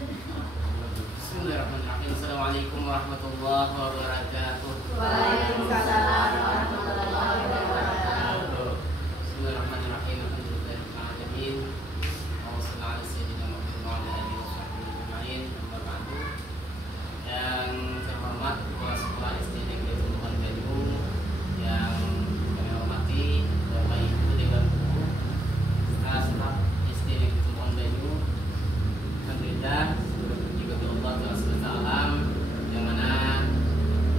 Bismillahirrahmanirrahim. Assalamualaikum warahmatullahi wabarakatuh. Waalaikumsalam warahmatullahi wabarakatuh. Bismillahirrahmanirrahim. Alhamdulillahirabbil alamin. Wassalatu ala sayyidina Muhammad wa ala alihi washabbihi ajmain. Amma ba'du. Yang terhormat Kepala Sekolah SD Negeri Tumbuhan Banyu, yang kami hormati Bapak Ibu Dewan Guru staf SD Negeri Tumbuhan Banyu. Alhamdulillah juga Allah Taala yang mana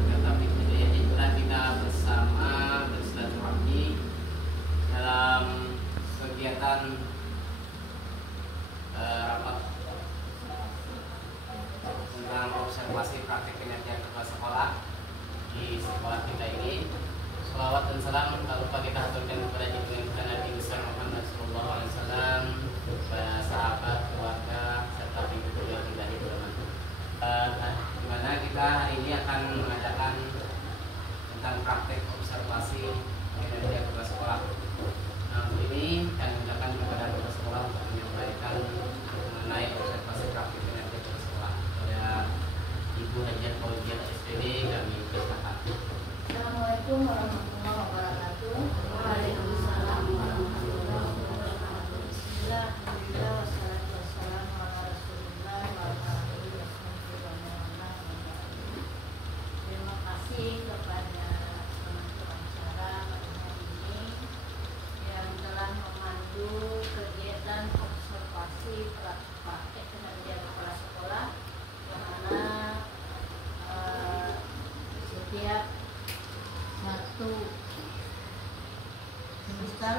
kata hidayah itulah kita bersama bersilaturahmi dalam kegiatan rapat tentang observasi praktik kinerja kepala sekolah di sekolah kita ini. Salawat dan salam tak lupa kita haturkan kepada junjungan kita Nabi besar Muhammad SAW, kepada sahabat, keluarga, serta pengikut yang tidak bermanfaat. Di mana kita hari ini akan mengadakan tentang praktek observasi kinerja kepala sekolah. Nah, untuk ini kami mengadakan kepada kepala sekolah untuk menyampaikan mengenai observasi praktek kinerja kepala sekolah. Kepada Ibu Hajiah Fauziah SPD kami persilakan. Assalamualaikum warahmatullahi wabarakatuh. Waalaikumsalam warahmatullahi wabarakatuh. Bismillah, alhamdulillah, wassalatu wassalamu ala rasulillah wa ala alihi wasallam. Terima kasih kepada penentu acara pada hari ini yang telah memandu kegiatan observasi praktek kinerja kepala sekolah, yang mana setiap satu semester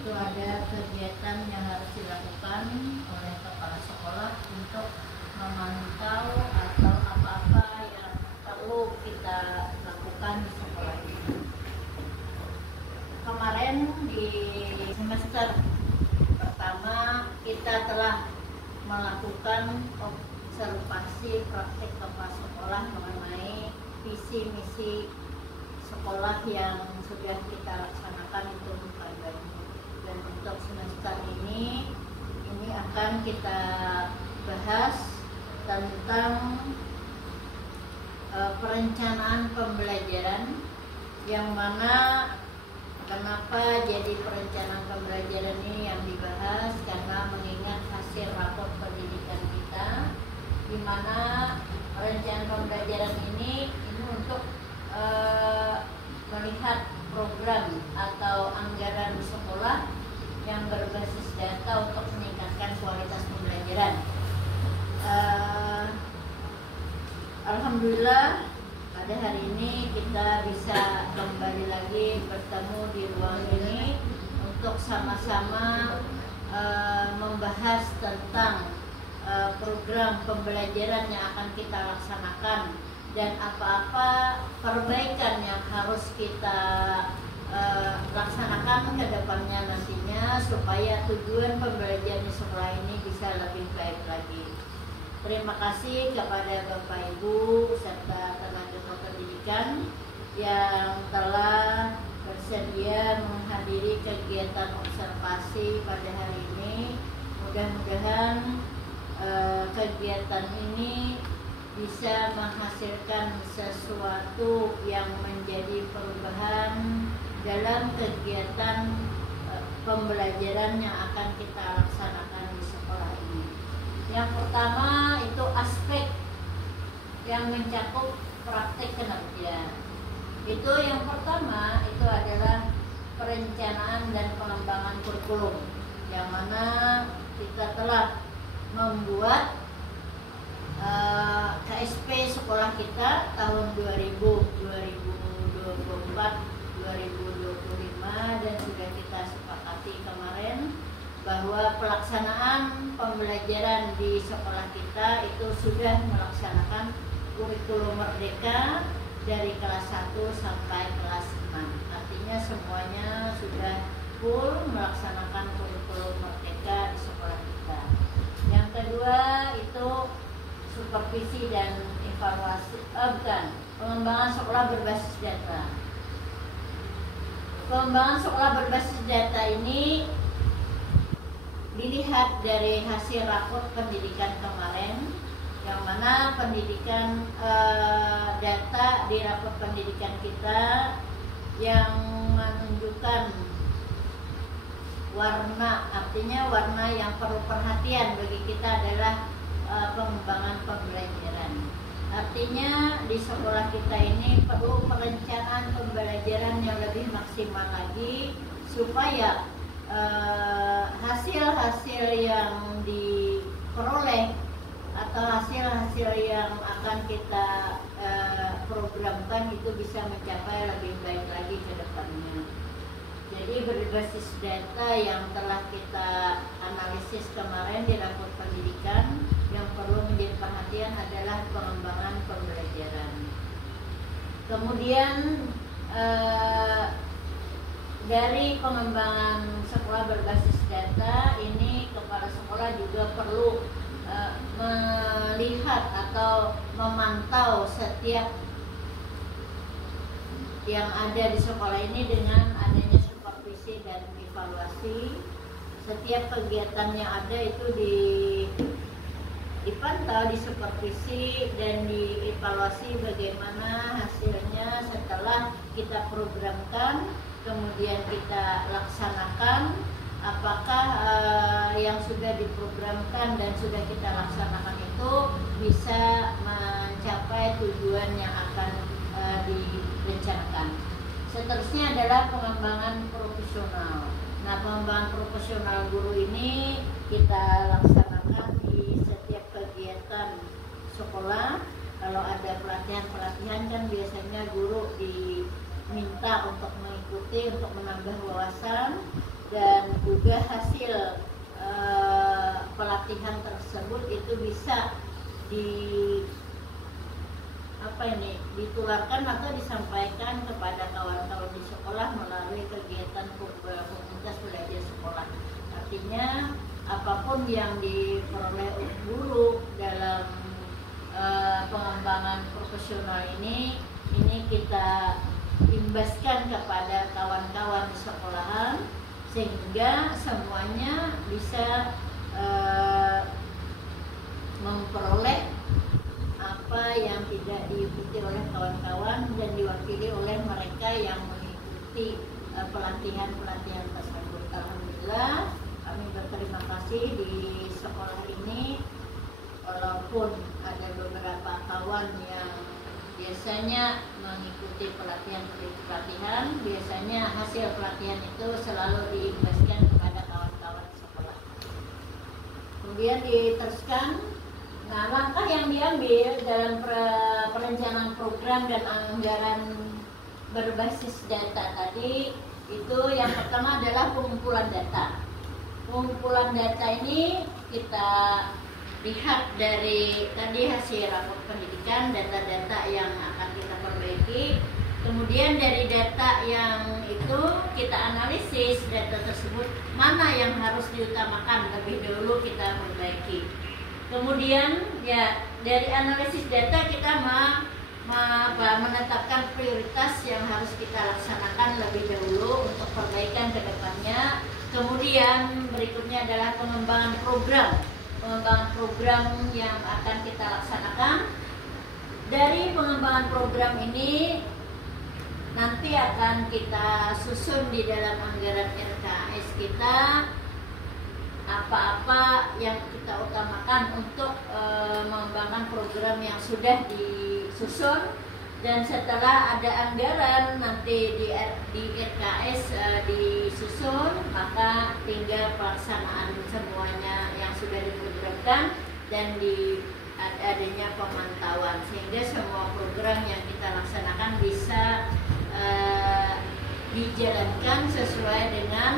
itu ada kegiatan yang harus dilakukan oleh kepala sekolah untuk memantau atau apa-apa yang perlu kita lakukan di sekolah ini. Kemarin di semester pertama kita telah melakukan observasi praktik kepala sekolah mengenai visi misi sekolah yang sudah kita laksanakan itu bukan banyak. Dan untuk semester ini akan kita bahas tentang perencanaan pembelajaran, yang mana kenapa jadi perencanaan pembelajaran ini yang dibahas, karena mengingat hasil rapor pendidikan kita, di mana perencanaan pembelajaran ini untuk melihat program atau anggaran sekolah yang berbasis data untuk meningkatkan kualitas pembelajaran. Alhamdulillah pada hari ini kita bisa kembali lagi bertemu di ruang ini untuk sama-sama membahas tentang program pembelajaran yang akan kita laksanakan dan apa-apa perbaikan yang harus kita laksanakan ke depannya nantinya supaya tujuan pembelajaran di sekolah ini bisa lebih baik lagi. Terima kasih kepada Bapak Ibu serta tenaga pendidikan yang telah bersedia menghadiri kegiatan observasi pada hari ini. Mudah-mudahan kegiatan ini bisa menghasilkan sesuatu yang menjadi perubahan dalam kegiatan pembelajaran yang akan kita laksanakan di sekolah ini. Yang pertama itu aspek yang mencakup praktek kinerja. Itu yang pertama itu adalah perencanaan dan pengembangan kurikulum, yang mana kita telah membuat KSP sekolah kita tahun 2024, 2025, dan sudah kita sepakati kemarin bahwa pelaksanaan pembelajaran di sekolah kita itu sudah melaksanakan kurikulum merdeka dari kelas 1 sampai kelas 6. Artinya semuanya sudah full melaksanakan kurikulum merdeka di sekolah kita. Yang kedua itu supervisi dan evaluasi, pengembangan sekolah berbasis data. Pengembangan sekolah berbasis data ini dilihat dari hasil rapor pendidikan kemarin, mana pendidikan data di rapor pendidikan kita yang menunjukkan warna, artinya warna yang perlu perhatian bagi kita adalah pengembangan pembelajaran. Artinya di sekolah kita ini perlu perencanaan pembelajaran yang lebih maksimal lagi supaya hasil-hasil yang diperoleh atau hasil-hasil yang akan kita programkan itu bisa mencapai lebih baik lagi ke depannya. Jadi berbasis data yang telah kita analisis kemarin di rapor pendidikan, yang perlu menjadi perhatian adalah pengembangan pembelajaran. Kemudian dari pengembangan sekolah berbasis data ini, kepala sekolah juga perlu melihat atau memantau setiap yang ada di sekolah ini dengan adanya supervisi dan evaluasi. Setiap kegiatan yang ada itu dipantau, disupervisi dan dievaluasi bagaimana hasilnya setelah kita programkan, kemudian kita laksanakan. Apakah yang sudah diprogramkan dan sudah kita laksanakan itu bisa mencapai tujuan yang akan direncanakan. Seterusnya adalah pengembangan profesional. Nah, pengembangan profesional guru ini kita laksanakan di setiap kegiatan sekolah. Kalau ada pelatihan-pelatihan kan biasanya guru diminta untuk mengikuti, untuk menambah wawasan, dan juga hasil pelatihan tersebut itu bisa ditularkan atau disampaikan kepada kawan-kawan di sekolah melalui kegiatan komunitas belajar sekolah. Artinya apapun yang diperoleh guru dalam pengembangan profesional ini kita imbaskan kepada kawan-kawan di sekolahan, sehingga semuanya bisa memperoleh apa yang tidak diikuti oleh kawan-kawan dan diwakili oleh mereka yang mengikuti pelatihan-pelatihan tersebut. Alhamdulillah, kami berterima kasih di sekolah ini, walaupun ada beberapa kawan yang biasanya mengikuti pelatihan, biasanya hasil pelatihan itu selalu diimbaskan kepada kawan-kawan sekolah. Kemudian diteruskan, nah langkah yang diambil dalam perencanaan program dan anggaran berbasis data tadi itu yang pertama adalah pengumpulan data. Pengumpulan data ini kita lihat dari tadi hasil rapor pendidikan, data-data yang akan kita perbaiki. Kemudian dari data yang itu kita analisis data tersebut, mana yang harus diutamakan lebih dahulu kita perbaiki. Kemudian ya dari analisis data kita menetapkan prioritas yang harus kita laksanakan lebih dahulu untuk perbaikan ke depannya. Kemudian berikutnya adalah pengembangan program yang akan kita laksanakan. Dari pengembangan program ini nanti akan kita susun di dalam anggaran RKS kita apa-apa yang kita utamakan untuk mengembangkan program yang sudah disusun, dan setelah ada anggaran nanti di RKS disusun, maka tinggal pelaksanaan semuanya yang sudah diprogramkan dan adanya pemantauan, sehingga semua program yang kita laksanakan bisa dijalankan sesuai dengan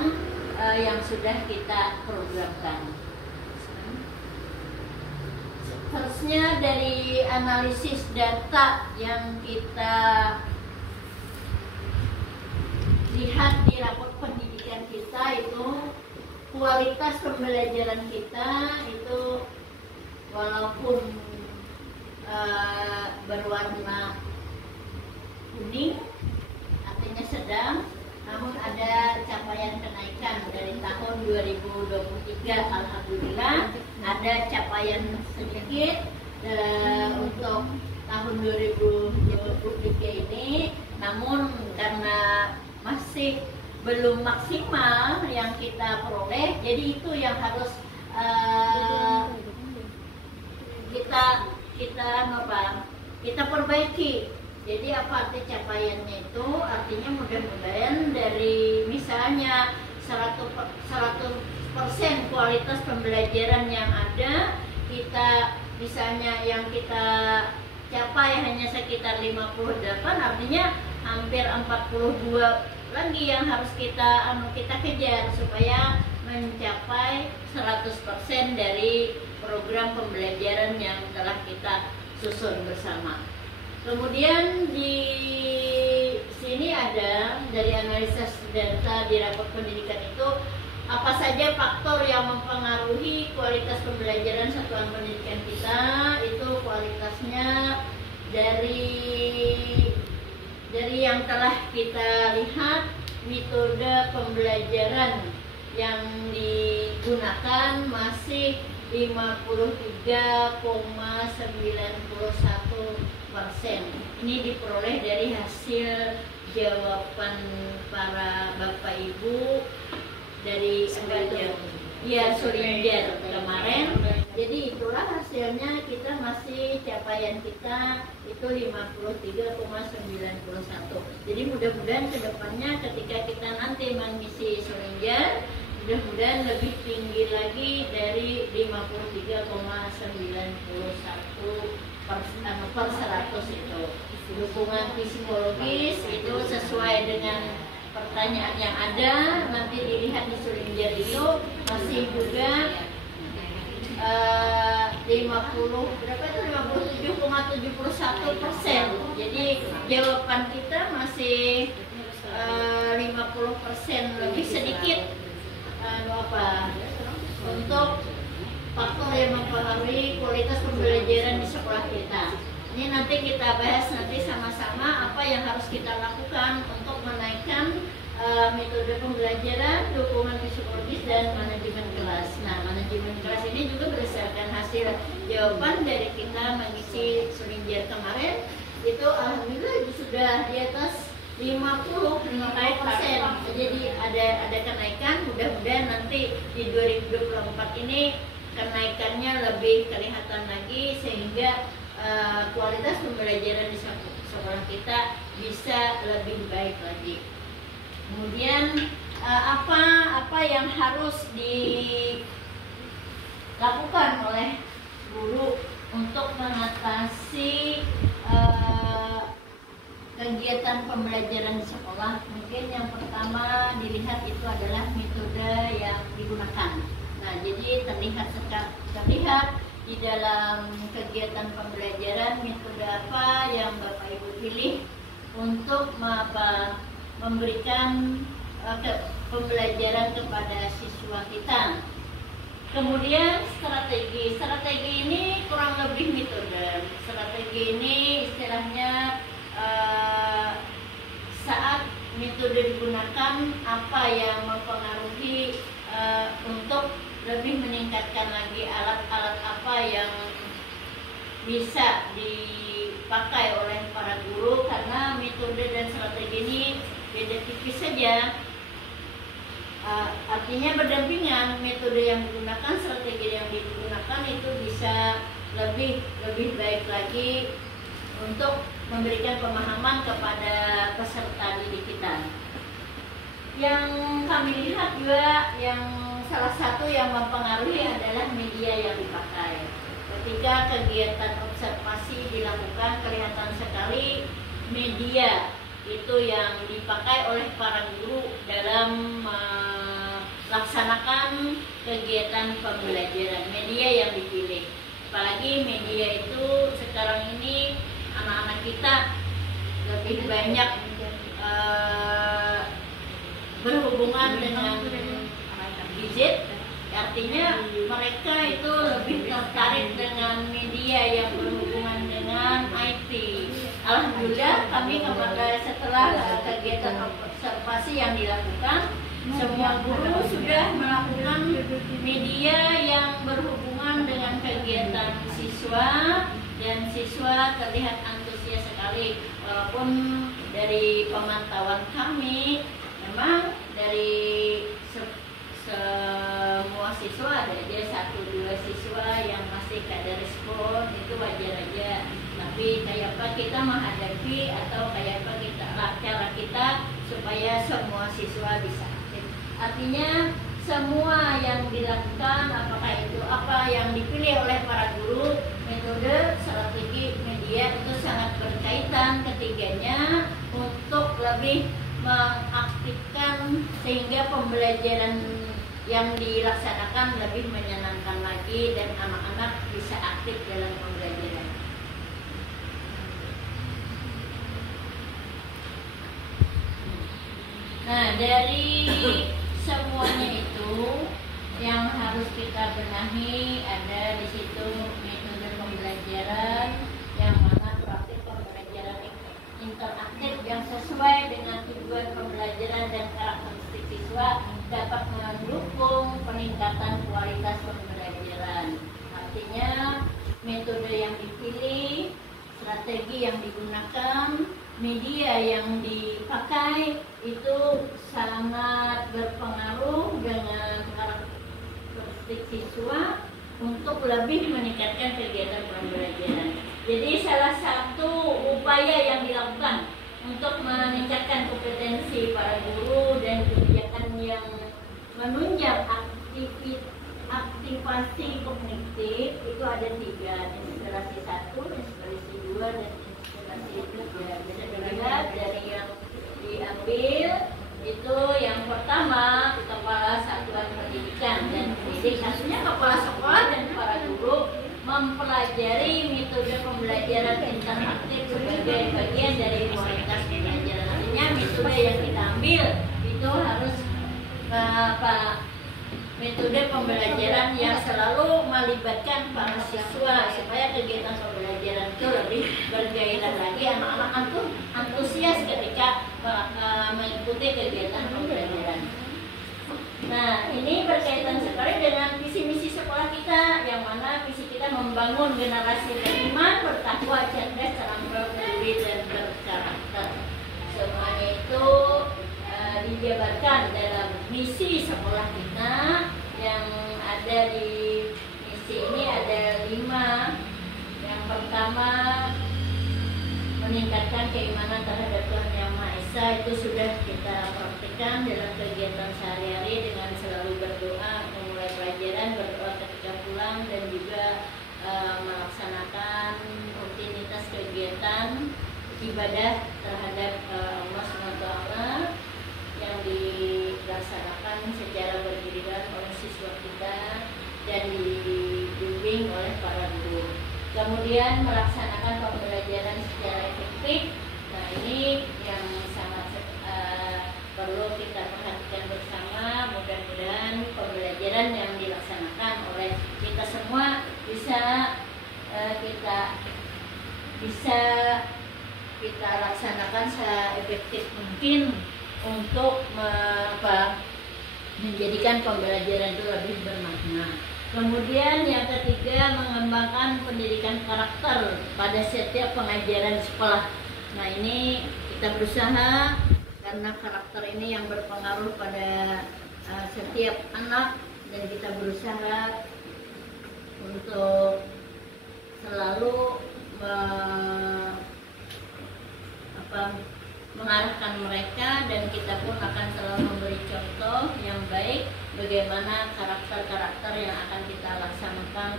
yang sudah kita programkan. Terusnya dari analisis data yang kita lihat di rapor pendidikan kita itu, kualitas pembelajaran kita itu walaupun berwarna kuning, artinya sedang, namun ada capaian kenaikan dari tahun 2023. Alhamdulillah ada capaian sedikit untuk tahun 2023 ini, namun karena masih belum maksimal yang kita peroleh, jadi itu yang harus kita perbaiki. Jadi apa arti capaiannya itu? Artinya mudah-mudahan dari misalnya 100% kualitas pembelajaran yang ada, kita misalnya yang kita capai hanya sekitar 58, artinya hampir 42 lagi yang harus kita kejar supaya mencapai 100% dari program pembelajaran yang telah kita susun bersama. Kemudian di sini ada dari analisis data di rapor pendidikan itu apa saja faktor yang mempengaruhi kualitas pembelajaran satuan pendidikan kita. Itu kualitasnya dari yang telah kita lihat, metode pembelajaran yang digunakan masih 53,91%. Ini diperoleh dari hasil jawaban para bapak ibu dari Surinjer kemarin. Jadi itulah hasilnya, kita masih capaian kita itu 53,91. Jadi mudah-mudahan kedepannya ketika kita nanti mengisi Surinjer, mudah-mudahan lebih tinggi lagi dari 53,91 per 100 itu. Dukungan psikologis itu sesuai dengan pertanyaan yang ada, nanti dilihat di Surinjer itu masih juga 57,71%. Jadi jawaban kita masih 50% lebih sedikit untuk faktor yang mempengaruhi kualitas pembelajaran di sekolah kita. Ini nanti kita bahas nanti sama-sama apa yang harus kita lakukan untuk menaikkan metode pembelajaran, dukungan psikologis, dan manajemen kelas. Nah, manajemen kelas ini juga berdasarkan hasil jawaban dari kita mengisi Surinjer kemarin, itu alhamdulillah itu sudah di atas 50%. Jadi ada kenaikan. Mudah-mudahan nanti di 2024 ini kenaikannya lebih kelihatan lagi, sehingga kualitas pembelajaran di sekolah kita bisa lebih baik lagi. Kemudian apa yang harus dilakukan oleh guru untuk mengatasi kegiatan pembelajaran di sekolah? Mungkin yang pertama dilihat itu adalah metode yang digunakan. Nah, jadi terlihat di dalam kegiatan pembelajaran metode apa yang Bapak Ibu pilih untuk memberikan pembelajaran kepada siswa kita. Kemudian strategi ini kurang lebih metode. Strategi ini istilahnya saat metode digunakan, apa yang mempengaruhi untuk lebih meningkatkan lagi alat-alat apa yang bisa dipakai oleh para guru, karena metode dan strategi ini beda tipis saja. Artinya berdampingan, metode yang digunakan, strategi yang digunakan itu bisa lebih baik lagi untuk memberikan pemahaman kepada peserta didik kita. Yang kami lihat juga yang salah satu yang mempengaruhi adalah media yang dipakai. Ketika kegiatan observasi dilakukan, kelihatan sekali media itu yang dipakai oleh para guru dalam melaksanakan kegiatan pembelajaran. Media yang dipilih, apalagi media itu sekarang ini anak-anak kita lebih banyak berhubungan dengan gadget, artinya mereka itu lebih tertarik dengan media yang berhubungan dengan IT. Alhamdulillah kami setelah kegiatan observasi yang dilakukan, semua guru sudah melakukan media yang berhubungan dengan kegiatan siswa, dan siswa terlihat antusias sekali, walaupun dari pemantauan kami memang dari semua siswa ada aja 1-2 siswa yang masih kada respon, itu wajar aja. Tapi kayak apa kita menghadapi atau kayak apa kita cara kita supaya semua siswa bisa aktif. Artinya semua yang dilakukan, apakah itu apa yang dipilih oleh para guru, metode, strategi, media, itu sangat berkaitan ketiganya untuk lebih mengaktifkan sehingga pembelajaran yang dilaksanakan lebih menyenangkan lagi dan anak-anak bisa aktif dalam pembelajaran. Nah, dari semuanya itu yang harus kita benahi ada di situ metode pembelajaran yang mana praktik pembelajaran interaktif yang sesuai dengan tujuan pembelajaran dan karakteristik siswa dapat mendukung peningkatan kualitas pembelajaran. Artinya metode yang dipilih, strategi yang digunakan, media yang dipakai itu sangat berpengaruh dengan karakteristik siswa untuk lebih meningkatkan kegiatan pembelajaran. Jadi salah satu upaya yang dilakukan untuk meningkatkan kompetensi para guru dan kebijakan yang menunjang aktivasi kognitif itu ada 3, inspirasi 1, inspirasi 2, dan inspirasi 3. Bisa dilihat dari yang diambil itu yang pertama kepala satuan pendidikan dan pendidik, maksudnya kepala sekolah dan para guru mempelajari metode pembelajaran interaktif sebagai bagian dari kualitas pembelajaran. Artinya metode yang kita ambil itu harus metode pembelajaran yang selalu melibatkan para siswa supaya kegiatan pembelajaran itu lebih bergairah lagi, anak-anak antusias ketika mengikuti kegiatan pembelajaran. Nah, ini berkaitan sekali dengan visi misi sekolah kita, yang mana visi kita membangun generasi beriman, bertakwa, cerdas, terampil, peduli, dan berkarakter. Semuanya itu dijabarkan dalam misi sekolah kita, yang ada di misi ini ada 5. Yang pertama, meningkatkan keimanan terhadap Tuhan Yang Maha Esa, itu sudah kita praktikkan dalam kegiatan sehari-hari dengan selalu berdoa memulai pelajaran, berdoa ketika pulang, dan juga melaksanakan rutinitas kegiatan ibadah terhadap Allah SWT yang dilaksanakan secara bergiliran oleh siswa kita dan dibimbing oleh para guru. Kemudian melaksanakan pembelajaran secara efektif. Nah, ini yang sangat perlu kita perhatikan bersama. Mudah-mudahan pembelajaran yang dilaksanakan oleh kita semua bisa kita laksanakan seefektif mungkin untuk menjadikan pembelajaran itu lebih bermakna. Kemudian yang ketiga, mengembangkan pendidikan karakter pada setiap pengajaran sekolah. Nah, ini kita berusaha karena karakter ini yang berpengaruh pada setiap anak, dan kita berusaha untuk selalu mengarahkan mereka, dan kita pun akan selalu memberi contoh yang baik bagaimana karakter-karakter yang akan kita laksanakan,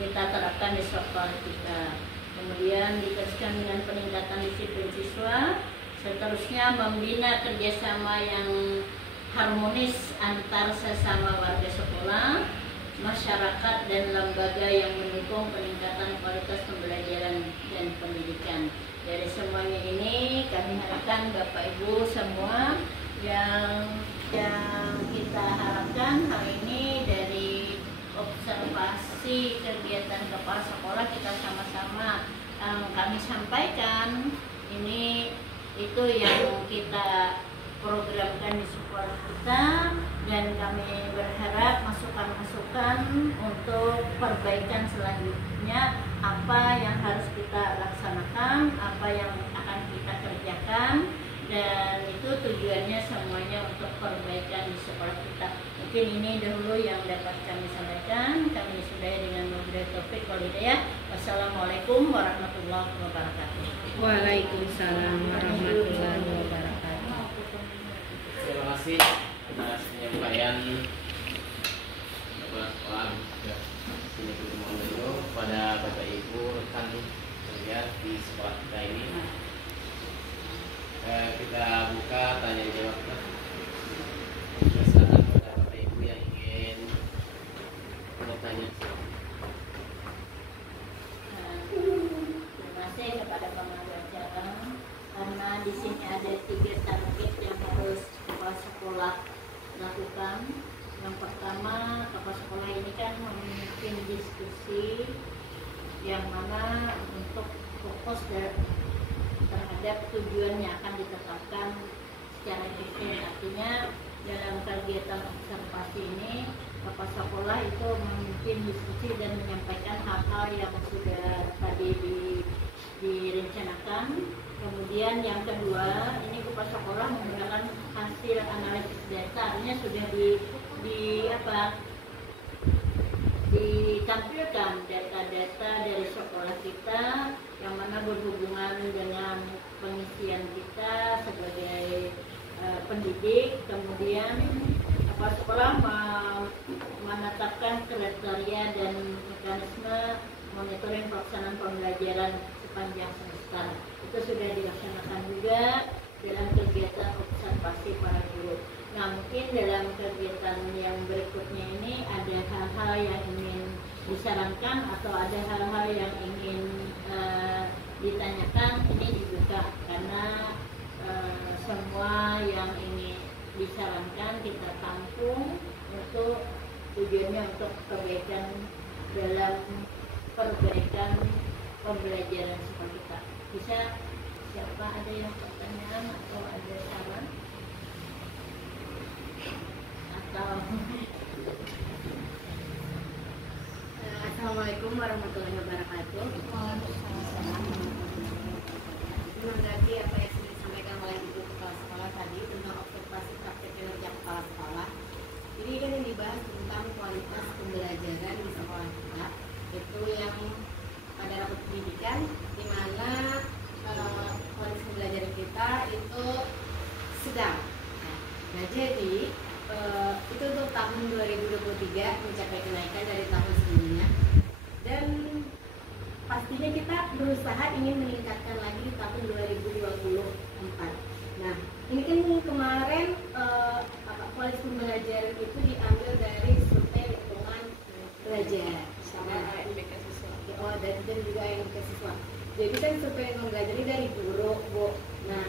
kita terapkan di sekolah kita. Kemudian diteruskan dengan peningkatan disiplin siswa, seterusnya membina kerjasama yang harmonis antar sesama warga sekolah, masyarakat, dan lembaga yang mendukung peningkatan kualitas pembelajaran dan pendidikan. Dari semuanya ini kami harapkan Bapak Ibu semua yang kita harapkan hal ini dari observasi kegiatan kepala sekolah kita sama-sama kami sampaikan, ini itu yang kita programkan di sekolah kita, dan kami berharap masukan-masukan untuk perbaikan selanjutnya apa apa yang harus kita laksanakan, apa yang akan kita kerjakan, dan itu tujuannya semuanya untuk perbaikan di sekolah kita. Mungkin ini dahulu yang dapat kami sampaikan. Kami sudahi dengan wabillahi taufiq wal hidayah. Wassalamualaikum warahmatullahi wabarakatuh. Waalaikumsalam warahmatullahi wabarakatuh. Terima kasih atas penyampaian Bapak Sekolah. Sini ketemu dulu pada Bapak Ibu rekan kerja di sekolah kita ini. Kita buka tanya jawab. Silakan pada Bapak Ibu yang ingin bertanya. Terima kasih kepada pengajar acara, karena di sini ada 3 target yang harus kepala sekolah lakukan. Yang pertama, kepala sekolah ini kan memimpin diskusi yang mana untuk fokus terhadap tujuan yang akan ditetapkan secara efisien. Artinya dalam kegiatan observasi ini, kepala sekolah itu memimpin diskusi dan menyampaikan hal-hal yang sudah tadi direncanakan. Kemudian yang kedua, ini kepala sekolah menggunakan hasil analisis data, artinya sudah ditampilkan data-data dari sekolah kita yang mana berhubungan dengan pengisian kita sebagai pendidik. Kemudian kepala sekolah menetapkan kriteria dan mekanisme monitoring pelaksanaan pembelajaran sepanjang semester. Itu sudah dilaksanakan juga dalam kegiatan observasi para guru. Nah, mungkin dalam kegiatan yang berikutnya ini ada hal-hal yang ingin disarankan atau ada hal-hal yang ingin ditanyakan, ini dibuka karena semua yang ingin disarankan kita tampung untuk tujuannya untuk kebaikan dalam perbaikan pembelajaran sekolah kita. Bisa siapa ada yang pertanyaan atau ada saran? Assalamualaikum warahmatullahi wabarakatuh. Menanggapi apa yang sudah disampaikan oleh Ibu Kepala Sekolah tadi tentang observasi praktek kinerja kepala sekolah. Jadi kan yang dibahas tentang kualitas pembelajaran di sekolah kita, itu yang pada rapat pendidikan, di mana kualitas pembelajaran kita itu sedang. Nah, jadi itu untuk tahun 2023 mencapai kenaikan dari tahun sebelumnya, dan pastinya kita berusaha ingin meningkatkan lagi di tahun 2024. Nah, ini kan kemarin kualitas pembelajaran itu diambil dari survei lingkungan belajar sama NBK siswa. Dan juga NBK siswa. Jadi kan survei lingkungan belajar ini dari guru, Bu. Nah,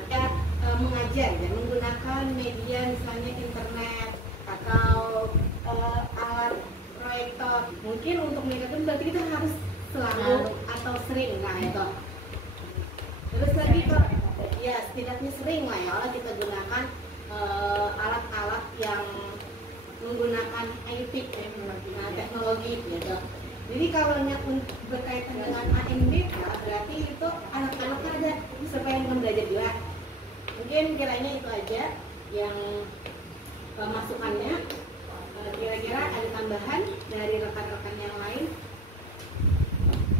mengajar ya, menggunakan media misalnya internet atau alat proyektor. Mungkin untuk meningkatkan berarti kita harus selalu atau sering lah itu. Terus lagi kalau ya setidaknya sering lah ya kita gunakan alat-alat yang menggunakan IT, teknologi gitu. Jadi kalau berkaitan dengan ANBK berarti itu anak-anak ada supaya belajar juga. Mungkin kiranya itu aja yang masukannya. Kira-kira ada tambahan dari rekan-rekan yang lain?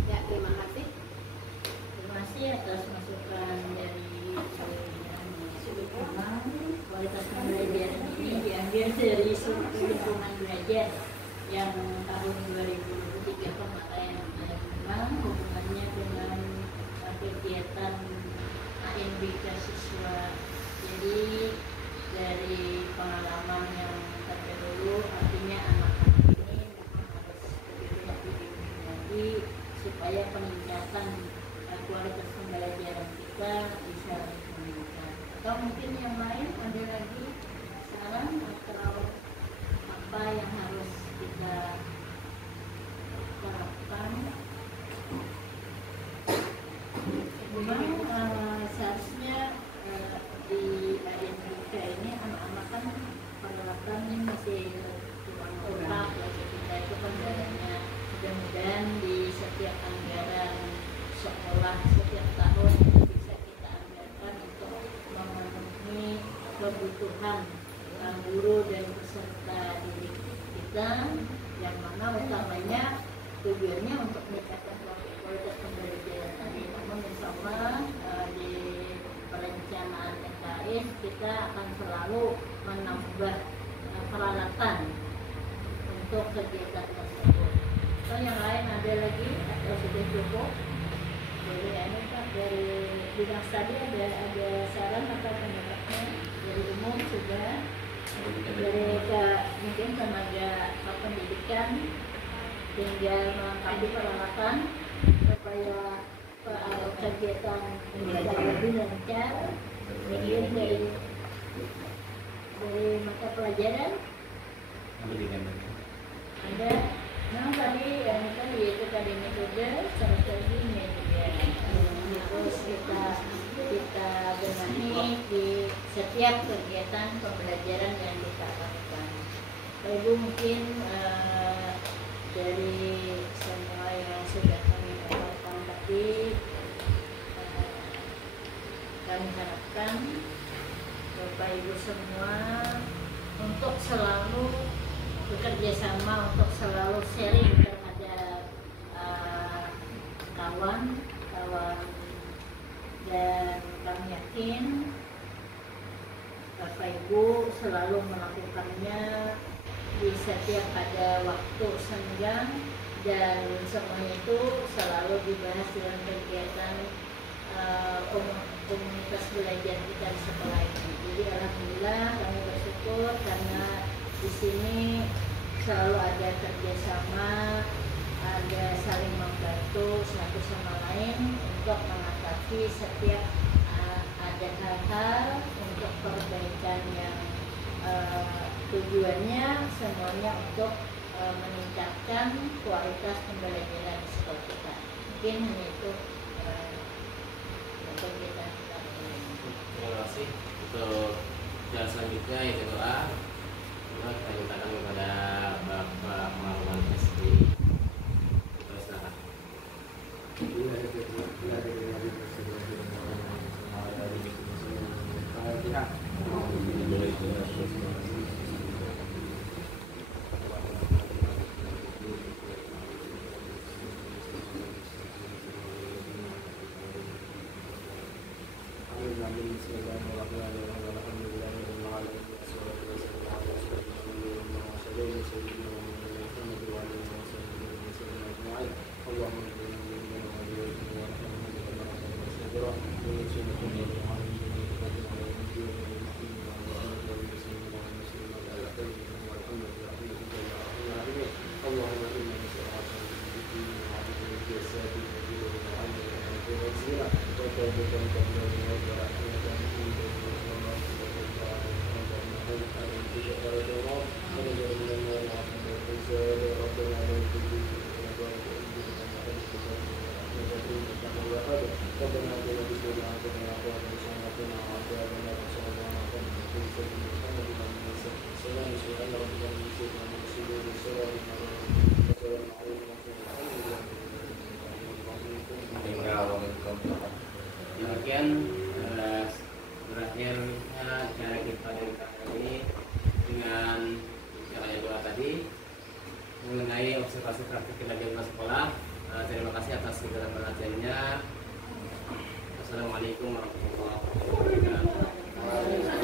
Ya, terima kasih. Terima kasih atas masukan dari sudut pandang kualitas pembelajaran ini diambil dari survei lingkungan belajar yang tahun 2023 kemarin, yang memang hubungannya dengan kegiatan ANBK siswa. Jadi dari pengalaman yang terdahulu, artinya anak-anak ini memang harus lebih banyak dibimbing lagi supaya peningkatan kualitas pembelajaran kita bisa meningkat. Atau mungkin yang lain ada lagi saran atau apa yang harus kita terapkan? Memang seharusnya di ANBK ini anak-anak kan penerapan masih kurang otak, kita itu kan dananya mudah-mudahan di setiap anggaran kita, yang mana utamanya tujuannya untuk meningkatkan kualitas pembelajaran tadi. Namun insya Allah di perencanaan SKS kita akan selalu menambah peralatan untuk kegiatan tersebut. So, yang lain ada lagi atau sudah cukup? Dari Pak, dari bidang studi ada saran atau pendapatnya? Dari umum sudah, dari mungkin tenaga pendidikan tinggal melengkapi peralatan supaya kegiatan menjadi lebih lancar. Kemudian dari mata pelajaran ada. Nah tadi yang tadi yaitu tadi metode strateginya juga harus kita benahi di setiap kegiatan pembelajaran yang kita lakukan. Ibu mungkin dari semua yang sudah kami dapatkan tadi, kami harapkan Bapak Ibu semua untuk selalu bekerja sama, untuk selalu sharing terhadap kawan dan kami yakin Bapak Ibu selalu melakukannya di setiap ada waktu senggang, dan semuanya itu selalu dibahas dalam kegiatan komunitas belajar kita di sekolah ini. Jadi alhamdulillah kami bersyukur karena di sini selalu ada kerjasama, ada saling membantu satu sama lain untuk mengatasi setiap ada hal-hal untuk perbaikan yang tujuannya semuanya untuk meningkatkan kualitas pembelajaran di sekolah kita. Mungkin hanya itu untuk kita. Terima kasih untuk jalan selanjutnya yaitu doa. Kita mintakan kepada Bapak Marwan SD. Terus silakan. Demikian berakhirnya acara kita dari kali ini dengan caranya doa tadi mengenai observasi praktik kinerja sekolah. Terima kasih atas segala perhatiannya. Assalamualaikum warahmatullahi wabarakatuh.